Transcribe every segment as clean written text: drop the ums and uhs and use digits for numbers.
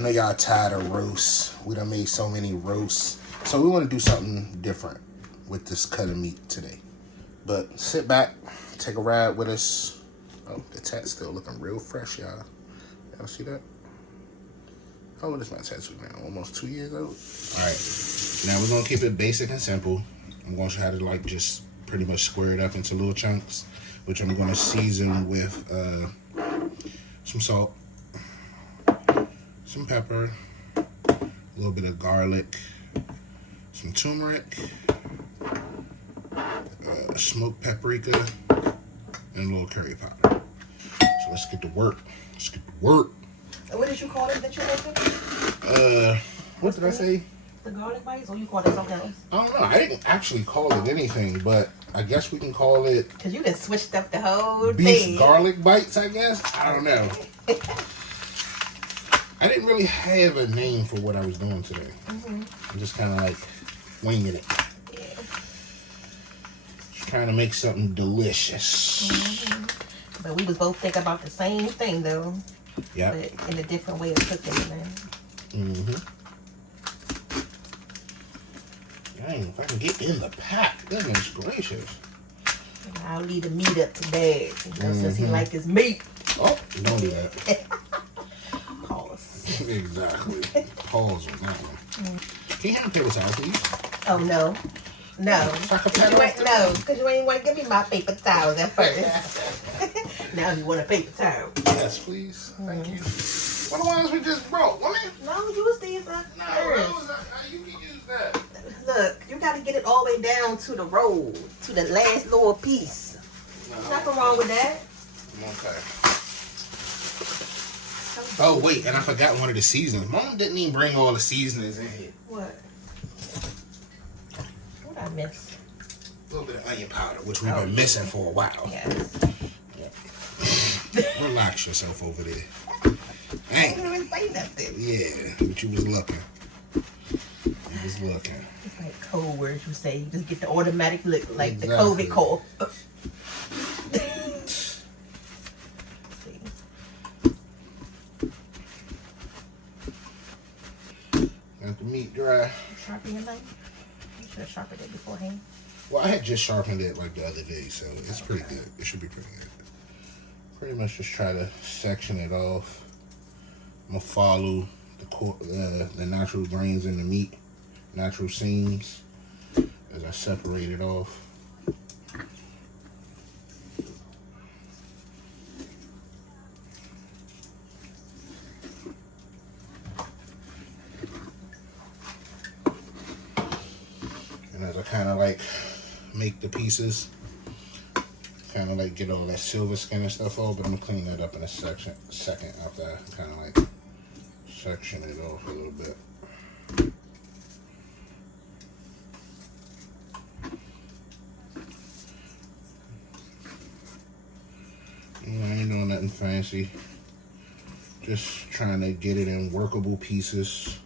I know y'all tired of roasts. We done made so many roasts. So we want to do something different with this cut of meat today. But sit back, take a ride with us. Oh, the tat's still looking real fresh, y'all. Y'all see that? Oh, this is my tattoo now. Almost 2 years old. Alright. Now we're going to keep it basic and simple. I'm going to try to like just pretty much square it up into little chunks, which I'm going to season with some salt, some pepper, a little bit of garlic, some turmeric, smoked paprika, and a little curry powder. So let's get to work. Let's get to work. What did you call it that you're making? What did I say? The garlic bites, or you called it something else? I don't know. I didn't actually call it anything, but I guess we can call it... Because you just switched up the whole beef thing. garlic bites, I guess? I don't know. I didn't really have a name for what I was doing today. I'm just kind of like winging it. Yeah. Just trying to make something delicious. But we was both thinking about the same thing, though. Yeah. But in a different way of cooking it, man. Dang, if I can get in the pack, goodness gracious. I'll leave the meat up to Dad, since he like his meat. Oh, don't do that. Pause. Exactly. Pause on that one. Can you have a paper towel, please? Oh, no. No. So I can pat No, off because you ain't want to give me my paper towels at first. Now you want a paper towel. Yes, please. Thank you. What the ones we just broke, woman? No, use these up first. You can use that. Look, you got to get it all the way down to the roll, to the last little piece. There's nothing wrong with that. Okay. Oh, wait, and I forgot one of the seasonings. Mom didn't even bring all the seasonings in here. What? What I miss? A little bit of onion powder, which we've been missing for a while. Yes. Yeah. Relax yourself over there. I didn't even say nothing. Yeah, but you was looking. You was looking. It's like code words you say. You just get the automatic look, like Exactly. the COVID call. Got the meat dry. Sharpen your knife? You should have sharpened it beforehand. Well, I had just sharpened it like the other day, so it's pretty good. It should be pretty good. Pretty much just try to section it off. I'm gonna follow the natural grains in the meat, natural seams, as I separate it off. And as I kind of like make the pieces, kind of like get all that silver skin and stuff off, but I'm gonna clean that up in a second after I kind of like section it off a little bit. I ain't doing nothing fancy. Just trying to get it in workable pieces,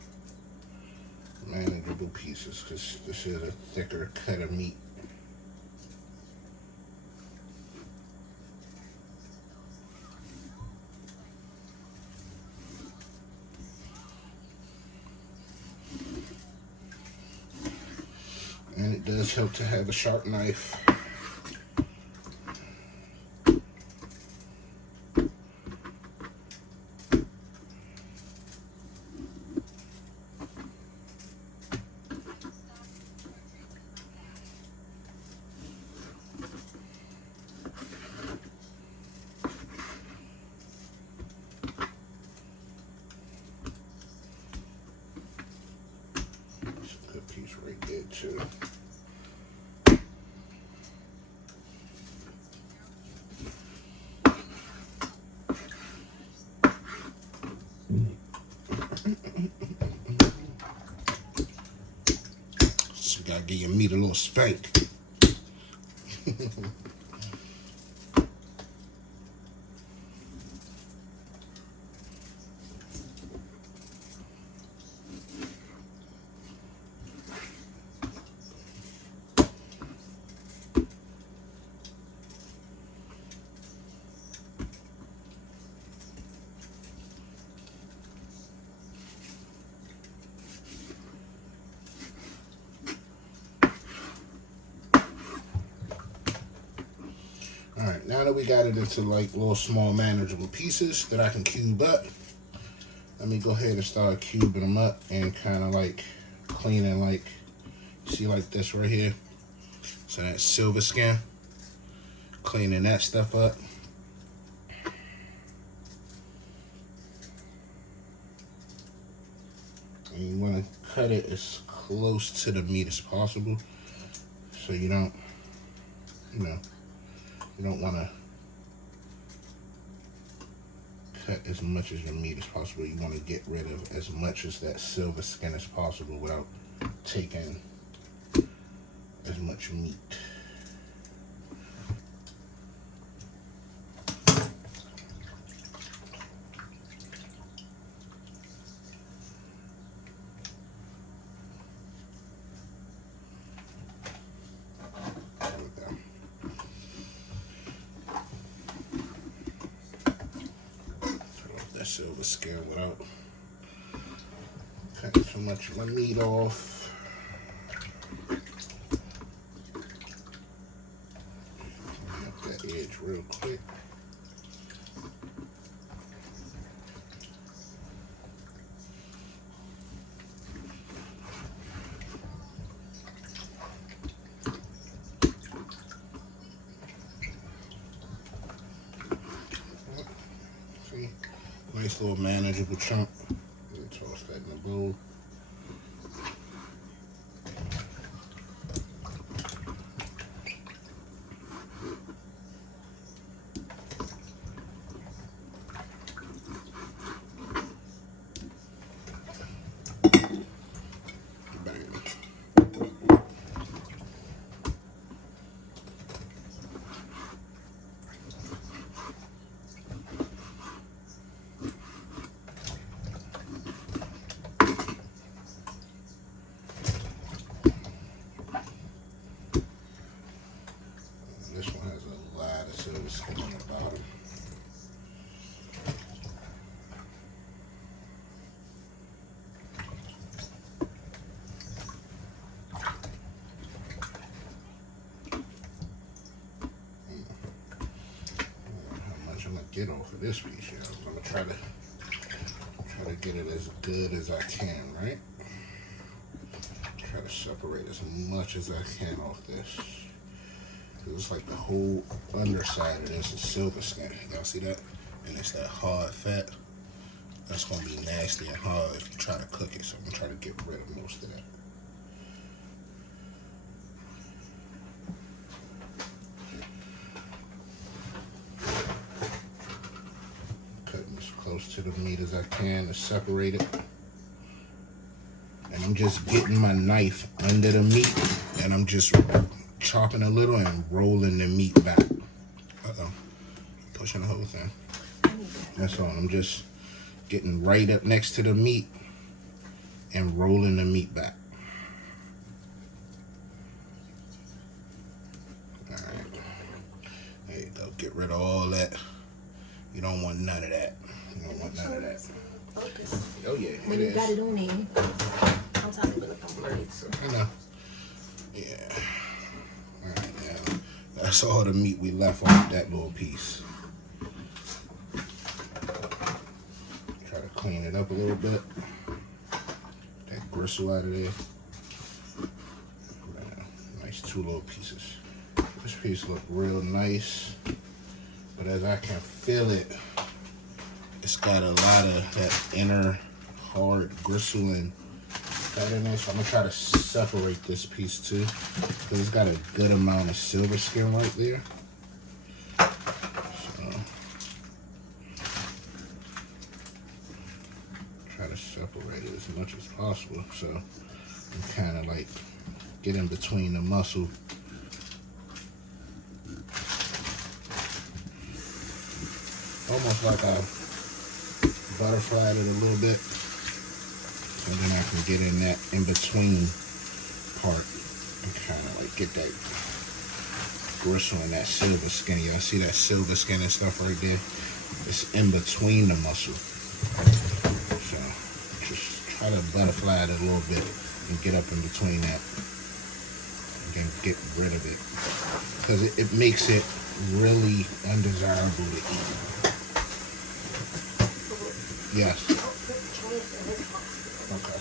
manageable pieces, because this is a thicker cut of meat. And it does help to have a sharp knife. That's a good piece right there too. So you gotta give your meat a little spank. we got it into like little small manageable pieces that I can cube up. Let me go ahead and start cubing them up and kind of like cleaning, like, see, like this right here. So that silver skin, cleaning that stuff up. And you want to cut it as close to the meat as possible, so you don't, you don't want to cut as much as your meat as possible. You want to get rid of as much as that silver skin as possible without taking as much meat. Silver skin without cutting too much of my meat off. Up that edge real quick. See? Nice little manageable chunk. Toss that in the bowl. This one has a lot of silver skin on the bottom. How much I'm gonna get off of this piece, y'all? I'm gonna try to get it as good as I can, right? Try to separate as much as I can off this. It's like the whole underside of this is silver skin. Y'all see that? And it's that hard fat. That's gonna be nasty and hard if you try to cook it. So I'm gonna try to get rid of most of that. Cutting as close to the meat as I can to separate it. And I'm just getting my knife under the meat, and I'm just chopping a little and rolling the meat back. Uh-oh. Pushing the whole thing. That's all. I'm just getting right up next to the meat and rolling the meat back. Alright. There you go. Get rid of all that. You don't want none of that. You don't want none of that. Focus. Oh yeah, When you got it on there. Sometimes it look like I'm so. I know. Yeah. Alright, now that's all the meat we left off that little piece. Try to clean it up a little bit. That gristle out of there. Nice 2 little pieces. This piece look real nice, but as I can feel it, it's got a lot of that inner hard gristle and fat in there. So I'm gonna try to separate this piece too, because it's got a good amount of silver skin right there. So try to separate it as much as possible. So you kind of like get in between the muscle. Almost like I butterflied it a little bit. And then I can get in that in between part and kind of like get that gristle and that silver skin. Y'all see that silver skin and stuff right there? It's in between the muscle. So just try to butterfly it a little bit and get up in between that and get rid of it. Because it makes it really undesirable to eat. Yes. Okay.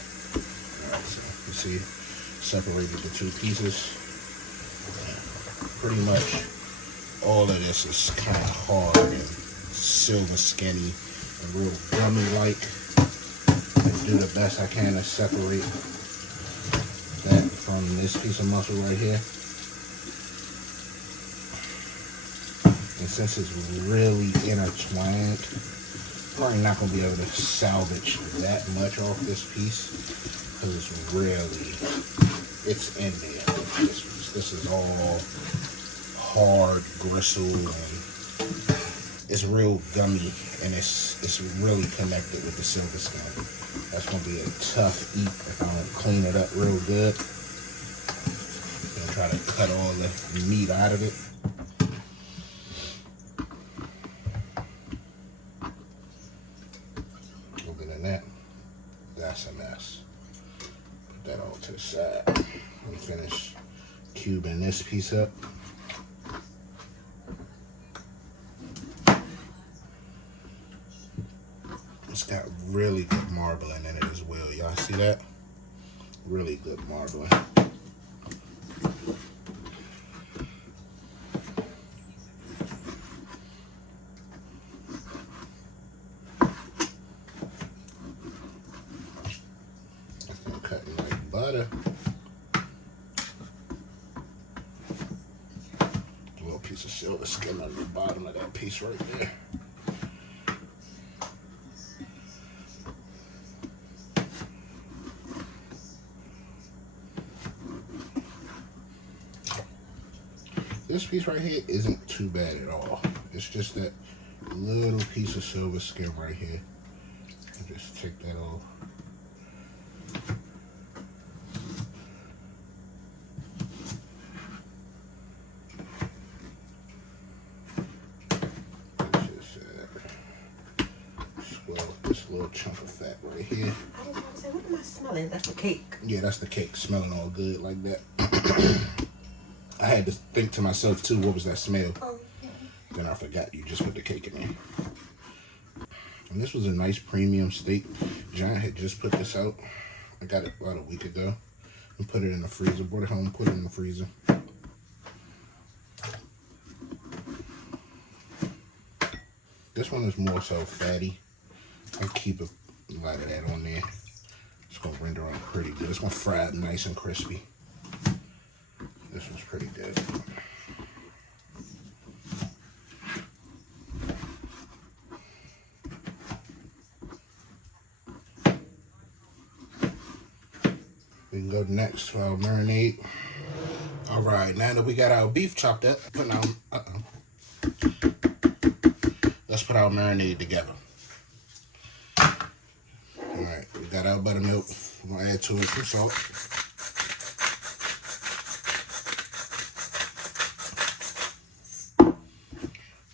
Alright, so you see, separated the two pieces. Pretty much all of this is kind of hard and silver skinny and real gummy like. I do the best I can to separate that from this piece of muscle right here. And since it's really intertwined, probably not going to be able to salvage that much off this piece because it's really, it's in there. This is all hard gristle and it's real gummy and it's really connected with the silver skin. That's going to be a tough eat if I don't clean it up real good. And try to cut all the meat out of it. Looking at that, that's a mess. Put that all to the side. Let me finish cubing this piece up. It's got really good marbling in it as well. Y'all see that? Really good marbling. I'm cutting like butter. A little piece of silver skin on the bottom of that piece right there. This piece right here isn't too bad at all. It's just that little piece of silver skin right here. I'll just take that off. This little chunk of fat right here. I was gonna say, what am I smelling? That's the cake. Yeah, that's the cake smelling all good like that. I had to think to myself too, what was that smell? Oh, yeah. Then I forgot you just put the cake in there. And this was a nice premium steak. John had just put this out. I got it about a week ago and put it in the freezer. Brought it home, put it in the freezer. This one is more so fatty. I'll keep a lot of that on there. It's gonna render out pretty good. It's gonna fry up nice and crispy. This one's pretty good. We can go next to our marinade. All right, now that we got our beef chopped up, let's put our marinade together. All right, we got our buttermilk. We're gonna add to it some salt.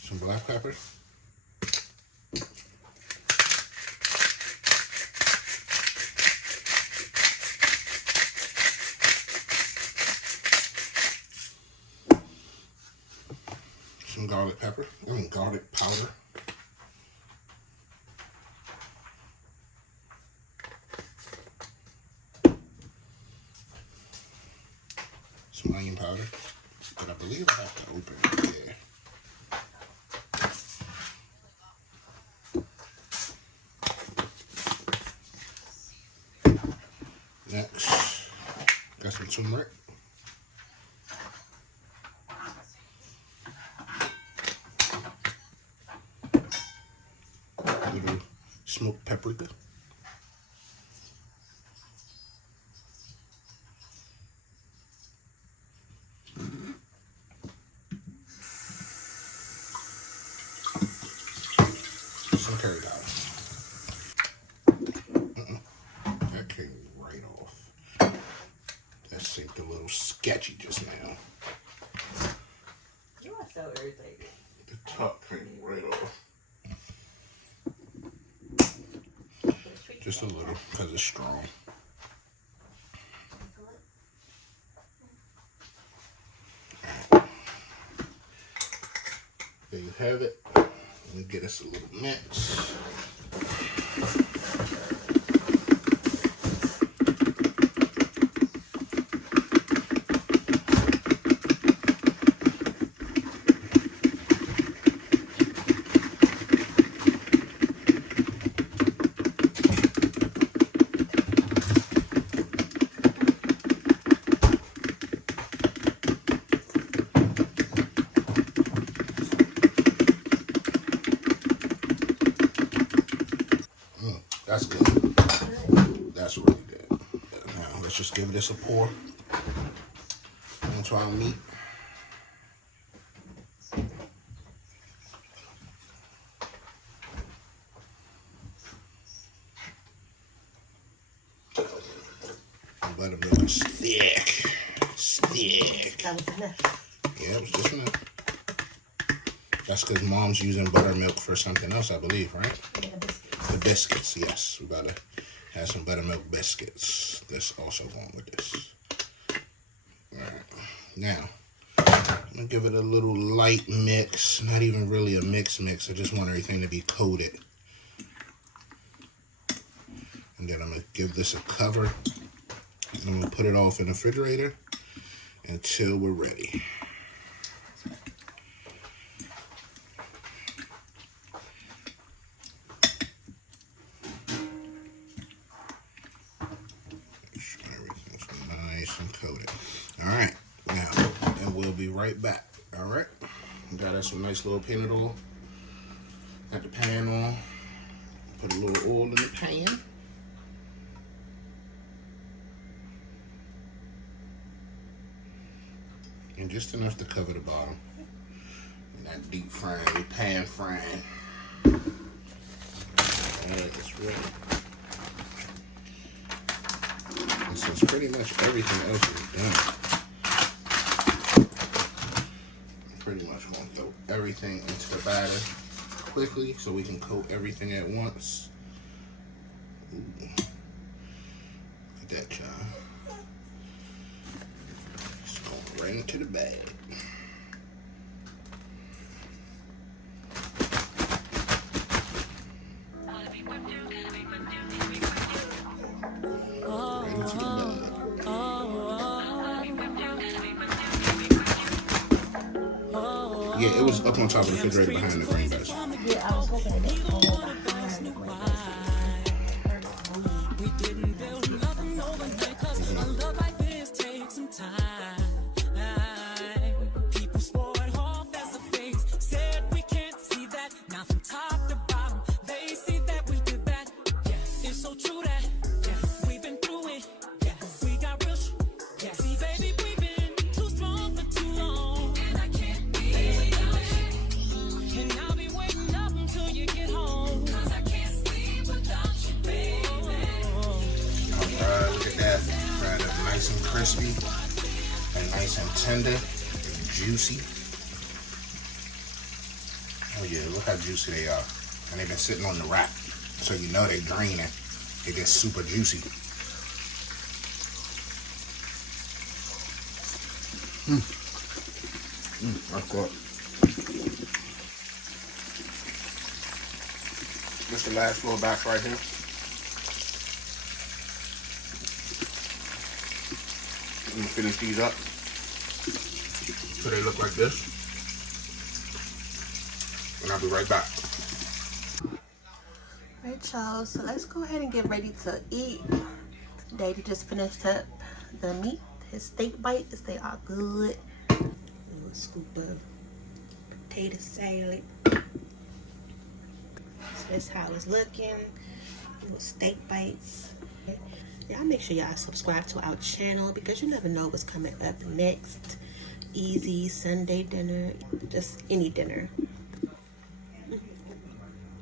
Some black pepper. Some garlic pepper. Garlic powder. Some onion powder. But I believe I have to open it. Yeah. Next, got some turmeric. A little smoked paprika. Some curry powder. That came right off. That seemed a little sketchy just now. You are so irritated. The top came right off. Just a little, because it's strong. There you have it. Let me get us a little mix. That's good. That's really good. Now let's just give this a pour into our meat. Buttermilk is thick. Thick. That was enough. Yeah, it was just enough. That's because mom's using buttermilk for something else, I believe, right? Yeah, The biscuits, yes. We gotta have some buttermilk biscuits. That's also going with this. Alright. Now, I'm gonna give it a little light mix. Not even really a mix. I just want everything to be coated. And then I'm gonna give this a cover. And I'm gonna put it off in the refrigerator until we're ready. Make sure everything's nice and coated. Alright, now, and we'll be right back. Alright, got us some nice little peanut oil. Got the pan on. Put a little oil in the pan. And just enough to cover the bottom. And that deep frying, pan frying. Alright, it's ready. And since pretty much everything else is done, I'm pretty much going to throw everything into the batter quickly so we can coat everything at once. Ooh. Look at that, child. Right into the bag. Yeah, it was up on top of the refrigerator behind the green bus. Yeah, I was looking at that. Crispy and nice and tender and juicy. Oh yeah, look how juicy they are. And they've been sitting on the rack, so you know they're draining. They get super juicy. That's good. This is the last little batch right here. I'm gonna finish these up so they look like this, and I'll be right back. Alright, y'all, so let's go ahead and get ready to eat. Daddy just finished up the meat, his steak bites. They are good. A little scoop of potato salad. So that's how it's looking. Little steak bites. Y'all make sure y'all subscribe to our channel because you never know what's coming up next. Easy Sunday dinner, just any dinner.